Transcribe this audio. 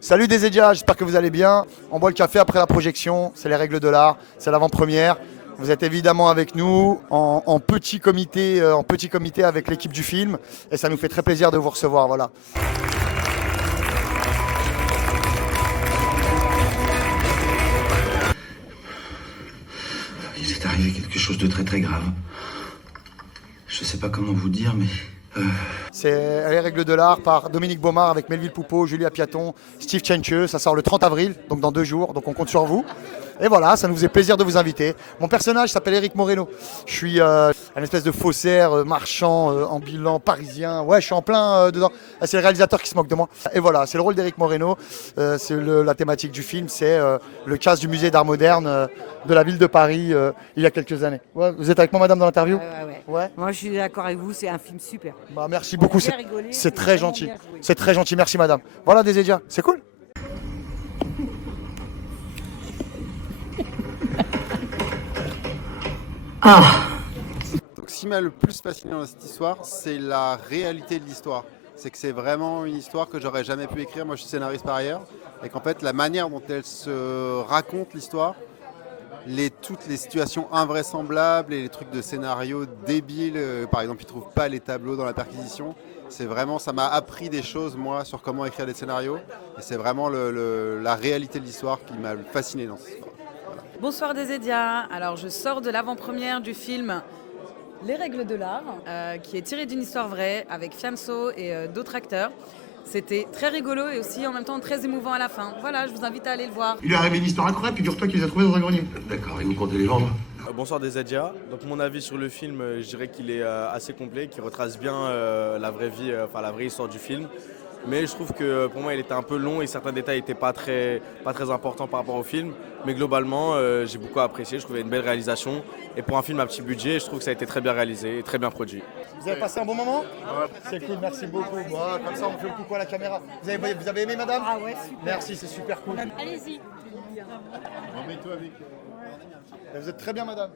Salut des Edia, j'espère que vous allez bien. On boit le café après la projection, c'est les règles de l'art, c'est l'avant-première. Vous êtes évidemment avec nous en petit comité avec l'équipe du film et ça nous fait très plaisir de vous recevoir. Voilà. Il est arrivé quelque chose de très très grave. Je sais pas comment vous dire, mais... C'est les règles de l'art par Dominique Baumard avec Melville Poupeau, Julia Piaton, Steve Tchencheux. Ça sort le 30 avril, donc dans 2 jours. Donc on compte sur vous. Et voilà, ça nous fait plaisir de vous inviter. Mon personnage s'appelle Éric Moreno. Je suis un espèce de faussaire, marchand, ambulant, parisien. Ouais, je suis en plein dedans. C'est le réalisateur qui se moque de moi. Et voilà, c'est le rôle d'Éric Moreno. La thématique du film, c'est le casse du musée d'art moderne de la ville de Paris il y a quelques années. Ouais, vous êtes avec moi, madame, dans l'interview? Ouais. Moi, je suis d'accord avec vous, c'est un film super. Bah, merci beaucoup, J'ai bien rigolé, c'est c'est très vraiment gentil. bien joué. C'est très gentil, merci madame. Voilà des Edia, c'est cool. Donc, ce qui m'a le plus fasciné dans cette histoire, c'est la réalité de l'histoire. C'est que c'est vraiment une histoire que j'aurais jamais pu écrire. Moi, je suis scénariste par ailleurs. Et qu'en fait, la manière dont elle se raconte l'histoire, toutes les situations invraisemblables et les trucs de scénario débiles, par exemple, ils ne trouvent pas les tableaux dans la perquisition. C'est vraiment, ça m'a appris des choses, moi, sur comment écrire des scénarios. Et c'est vraiment la réalité de l'histoire qui m'a fasciné dans cette histoire. Bonsoir des Edia. Alors je sors de l'avant-première du film Les règles de l'art, qui est tiré d'une histoire vraie avec Fianso et d'autres acteurs. C'était très rigolo et aussi en même temps très émouvant à la fin. Voilà, je vous invite à aller le voir. Il est arrivé une histoire incroyable, figure-toi qu'il les a trouvés dans un grenier. D'accord, et vous comptez les vendre? Bonsoir des Edia. Donc mon avis sur le film, je dirais qu'il est assez complet, qu'il retrace bien la vraie vie, la vraie histoire du film. Mais je trouve que pour moi il était un peu long et certains détails n'étaient pas très importants par rapport au film. Mais globalement j'ai beaucoup apprécié, je trouvais une belle réalisation. Et pour un film à petit budget, je trouve que ça a été très bien réalisé et très bien produit. Vous avez passé un bon moment? C'est cool, merci beaucoup. Voilà, comme ça on fait le coucou à la caméra. Vous avez aimé madame? Ah ouais, super. Merci, c'est super cool. Allez-y. Vous êtes très bien madame.